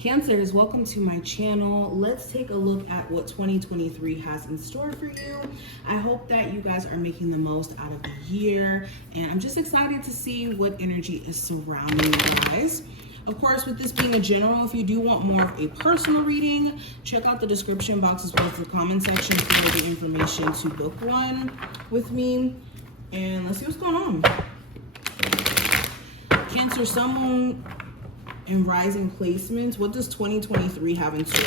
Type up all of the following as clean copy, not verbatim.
Cancers, welcome to my channel. Let's take a look at what 2023 has in store for you. I hope that you guys are making the most out of the year, and I'm just excited to see what energy is surrounding you guys. Of course, with this being a general, if you do want more of a personal reading, check out the description box as well as the comment section for the information to book one with me. And let's see what's going on. Cancer, Sun, and rising placements. What does 2023 have in store?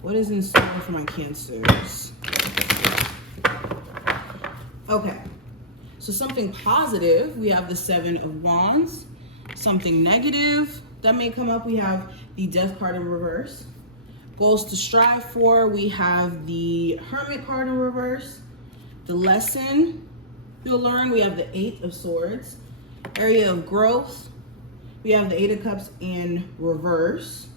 What is in store for my Cancers? Okay, so something positive, we have the Seven of Wands. Something negative that may come up, we have the Death card in reverse. Goals to strive for, we have the Hermit card in reverse. The lesson you'll learn, we have the Eight of Swords. Area of growth, we have the Eight of Cups in reverse.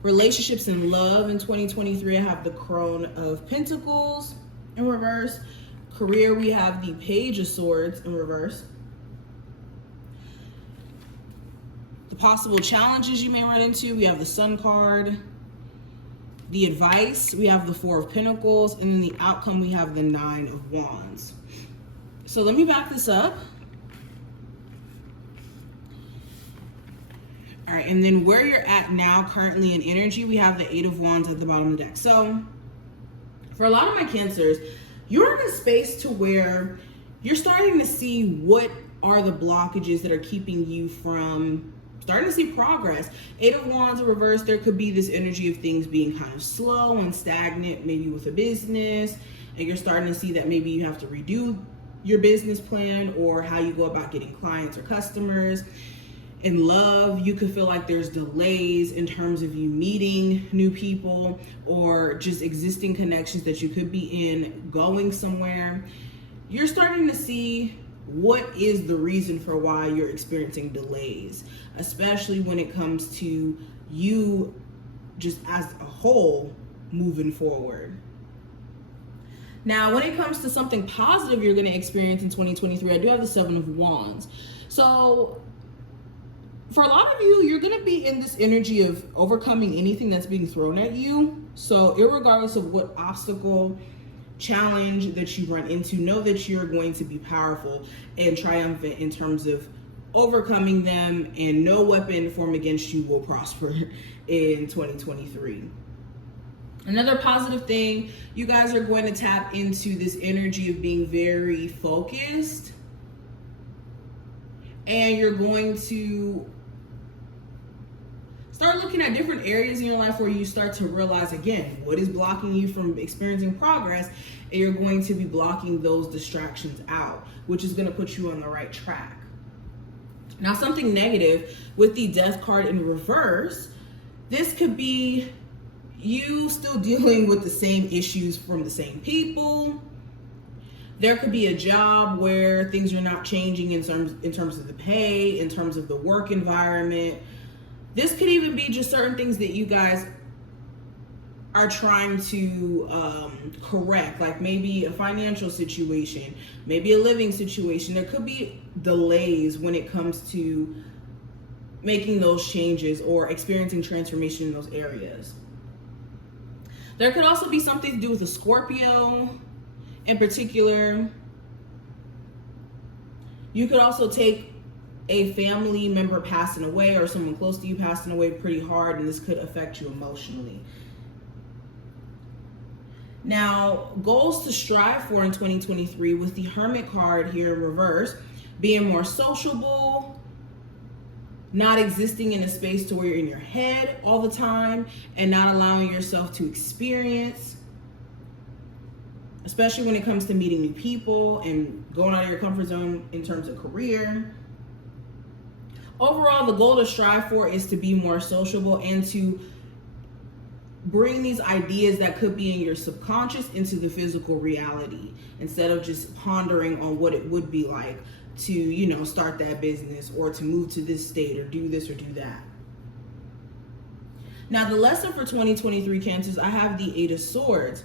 Relationships and love in 2023, I have the Crone of Pentacles in reverse. Career, we have the Page of Swords in reverse. The possible challenges you may run into, we have the Sun card. The advice, we have the Four of Pentacles, and then the outcome, we have the Nine of Wands. So let me back this up. All right, and then where you're at now currently in energy, we have the Eight of Wands at the bottom of the deck. So for a lot of my Cancers, you're in a space to where you're starting to see what are the blockages that are keeping you from starting to see progress. Eight of Wands in reverse, there could be this energy of things being kind of slow and stagnant, maybe with a business, and you're starting to see that maybe you have to redo your business plan or how you go about getting clients or customers. In love, you could feel like there's delays in terms of you meeting new people or just existing connections that you could be in going somewhere. You're starting to see what is the reason for why you're experiencing delays, especially when it comes to you just as a whole moving forward. Now, when it comes to something positive you're going to experience in 2023, I do have the Seven of Wands. So for a lot of you, you're going to be in this energy of overcoming anything that's being thrown at you. So irregardless of what obstacle, challenge that you run into, know that you're going to be powerful and triumphant in terms of overcoming them, and no weapon formed against you will prosper in 2023. Another positive thing, you guys are going to tap into this energy of being very focused, and you're going to start looking at different areas in your life where you start to realize, again, what is blocking you from experiencing progress, and you're going to be blocking those distractions out, which is going to put you on the right track. Now, something negative with the Death card in reverse, this could be you still dealing with the same issues from the same people. There could be a job where things are not changing in terms of the pay, in terms of the work environment. This could even be just certain things that you guys are trying to correct, like maybe a financial situation, maybe a living situation. There could be delays when it comes to making those changes or experiencing transformation in those areas. There could also be something to do with a Scorpio in particular. You could also take a family member passing away or someone close to you passing away pretty hard, and this could affect you emotionally. Now, goals to strive for in 2023 with the Hermit card here in reverse, being more sociable, not existing in a space to where you're in your head all the time and not allowing yourself to experience, especially when it comes to meeting new people and going out of your comfort zone in terms of career. Overall, the goal to strive for is to be more sociable and to bring these ideas that could be in your subconscious into the physical reality, instead of just pondering on what it would be like to, you know, start that business or to move to this state or do this or do that. Now, the lesson for 2023 Cancers, I have the Eight of Swords.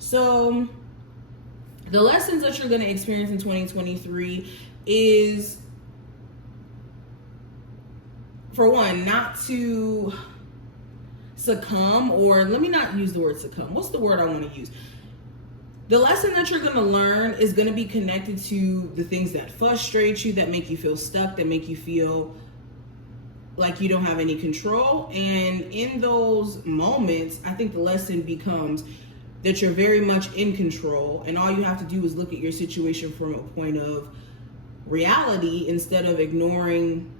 So the lessons that you're going to experience in 2023 is, for one, not to succumb, or let me not use the word succumb. What's the word I want to use? The lesson that you're going to learn is going to be connected to the things that frustrate you, that make you feel stuck, that make you feel like you don't have any control. And in those moments, I think the lesson becomes that you're very much in control, and all you have to do is look at your situation from a point of reality instead of ignoring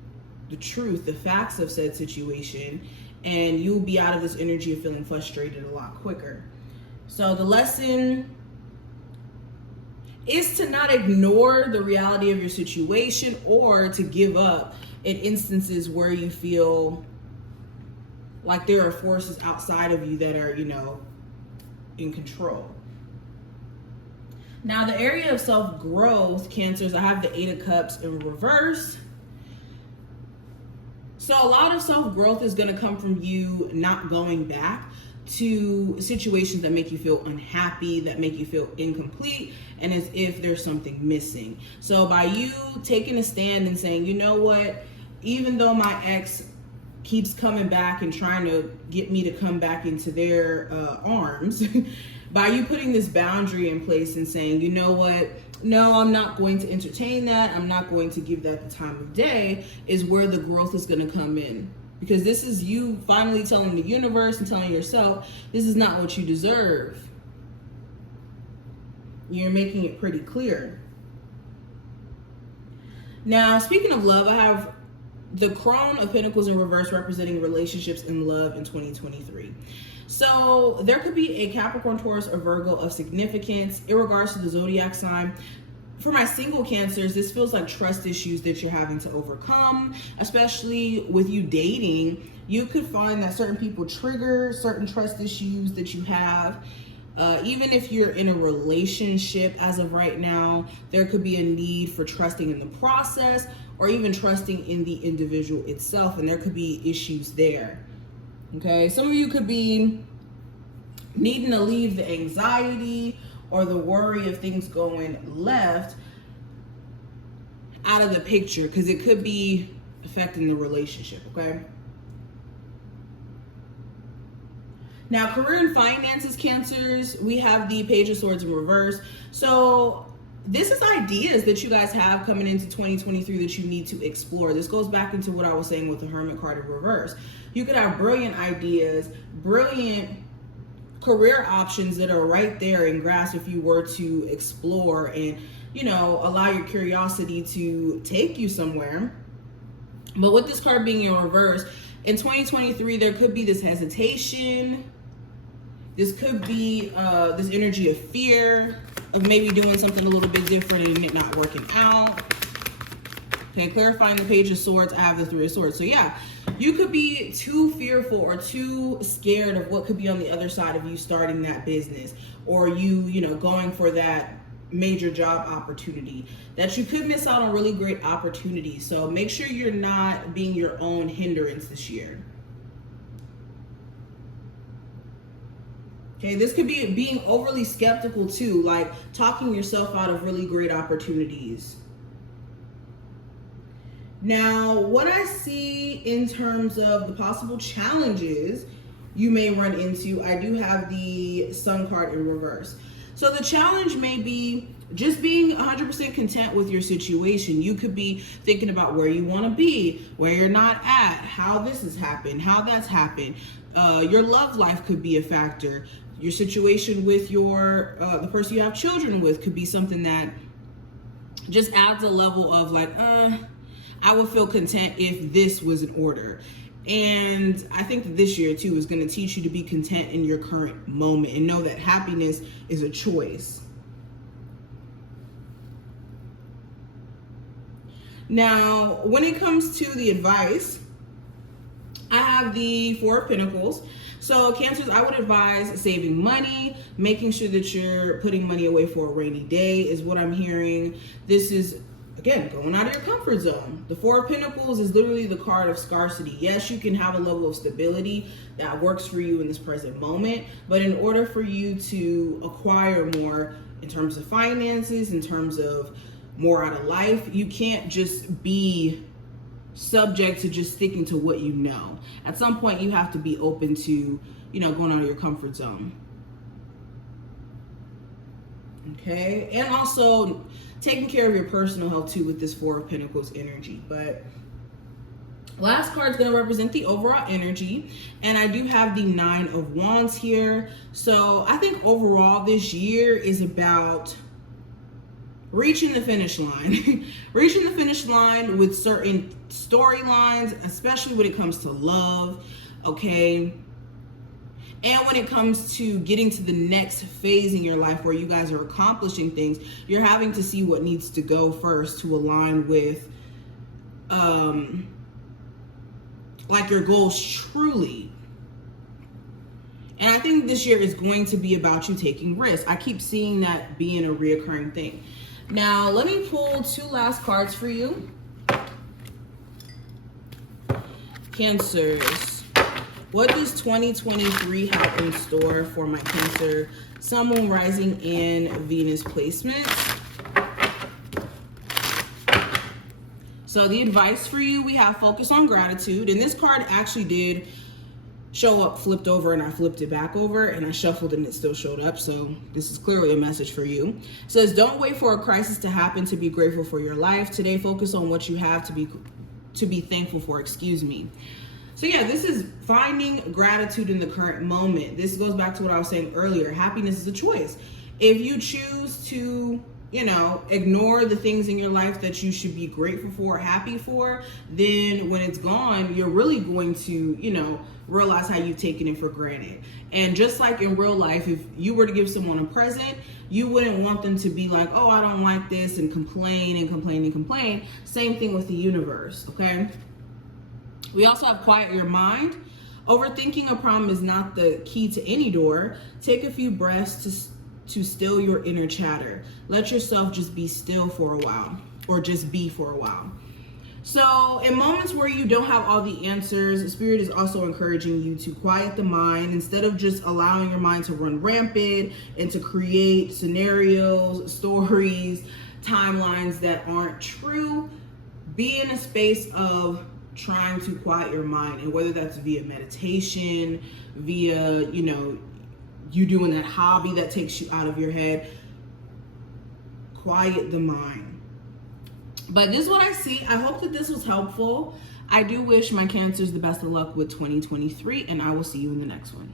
the truth, the facts of said situation, and you'll be out of this energy of feeling frustrated a lot quicker. So the lesson is to not ignore the reality of your situation or to give up in instances where you feel like there are forces outside of you that are, in control. Now, the area of self-growth, Cancers, I have the Eight of Cups in reverse. So a lot of self-growth is going to come from you not going back to situations that make you feel unhappy, that make you feel incomplete, and as if there's something missing. So by you taking a stand and saying, you know what, even though my ex keeps coming back and trying to get me to come back into their arms, by you putting this boundary in place and saying, you know what, no, I'm not going to entertain that, I'm not going to give that the time of day, is where the growth is going to come in. Because this is you finally telling the universe and telling yourself, this is not what you deserve. You're making it pretty clear. Now, speaking of love, I have the Crone of Pentacles in reverse, representing relationships and love in 2023. So there could be a Capricorn, Taurus, or Virgo of significance in regards to the zodiac sign. For my single Cancers, this feels like trust issues that you're having to overcome, especially with you dating. You could find that certain people trigger certain trust issues that you have. Even if you're in a relationship as of right now, there could be a need for trusting in the process or even trusting in the individual itself, and there could be issues there. Okay, some of you could be needing to leave the anxiety or the worry of things going left out of the picture, because it could be affecting the relationship, okay? Now, career and finances, Cancers, we have the Page of Swords in reverse. So this is ideas that you guys have coming into 2023 that you need to explore. This goes back into what I was saying with the Hermit card in reverse. You could have brilliant ideas, brilliant career options that are right there in grasp if you were to explore and, allow your curiosity to take you somewhere. But with this card being in reverse, in 2023, there could be this hesitation. This could be this energy of fear of maybe doing something a little bit different and it not working out. Okay, clarifying the Page of Swords, I have the Three of Swords. So yeah, you could be too fearful or too scared of what could be on the other side of you starting that business, or you going for that major job opportunity, that you could miss out on really great opportunities. So make sure you're not being your own hindrance this year. Okay, this could be being overly skeptical too, like talking yourself out of really great opportunities. Now, what I see in terms of the possible challenges you may run into, I do have the Sun card in reverse. So the challenge may be just being 100% content with your situation. You could be thinking about where you want to be, where you're not at, how this has happened, how that's happened. Your love life could be a factor. Your situation with the person you have children with could be something that just adds a level of like, I would feel content if this was in order. And I think that this year too is going to teach you to be content in your current moment and know that happiness is a choice. Now, when it comes to the advice, I have the Four of Pentacles. So Cancers, I would advise saving money, making sure that you're putting money away for a rainy day is what I'm hearing. This is again, going out of your comfort zone. The Four of Pentacles is literally the card of scarcity. Yes, you can have a level of stability that works for you in this present moment, but in order for you to acquire more in terms of finances, in terms of more out of life, you can't just be subject to just sticking to what you know. At some point, you have to be open to, going out of your comfort zone. Okay, and also taking care of your personal health too with this Four of Pentacles energy. But last card is going to represent the overall energy, and I do have the Nine of Wands here. So I think overall this year is about reaching the finish line. Reaching the finish line with certain storylines, especially when it comes to love, okay? And when it comes to getting to the next phase in your life where you guys are accomplishing things, you're having to see what needs to go first to align with like your goals truly. And I think this year is going to be about you taking risks. I keep seeing that being a reoccurring thing. Now, let me pull two last cards for you. Cancers. What does 2023 have in store for my Cancer, Sun, Moon, Rising, and Venus placements? So the advice for you, we have focus on gratitude. And this card actually did show up flipped over, and I flipped it back over and I shuffled and it still showed up. So this is clearly a message for you. It says, don't wait for a crisis to happen to be grateful for your life. Today, focus on what you have to be thankful for, excuse me. So yeah, this is finding gratitude in the current moment. This goes back to what I was saying earlier. Happiness is a choice. If you choose to, ignore the things in your life that you should be grateful for, happy for, then when it's gone, you're really going to, realize how you've taken it for granted. And just like in real life, if you were to give someone a present, you wouldn't want them to be like, oh, I don't like this, and complain and complain and complain. Same thing with the universe, okay? We also have quiet your mind. Overthinking a problem is not the key to any door. Take a few breaths to still your inner chatter. Let yourself just be still for a while, or just be for a while. So in moments where you don't have all the answers, the Spirit is also encouraging you to quiet the mind instead of just allowing your mind to run rampant and to create scenarios, stories, timelines that aren't true. Be in a space of trying to quiet your mind, and whether that's via meditation, via, you doing that hobby that takes you out of your head, quiet the mind. But this is what I see. I hope that this was helpful. I do wish my Cancers the best of luck with 2023, and I will see you in the next one.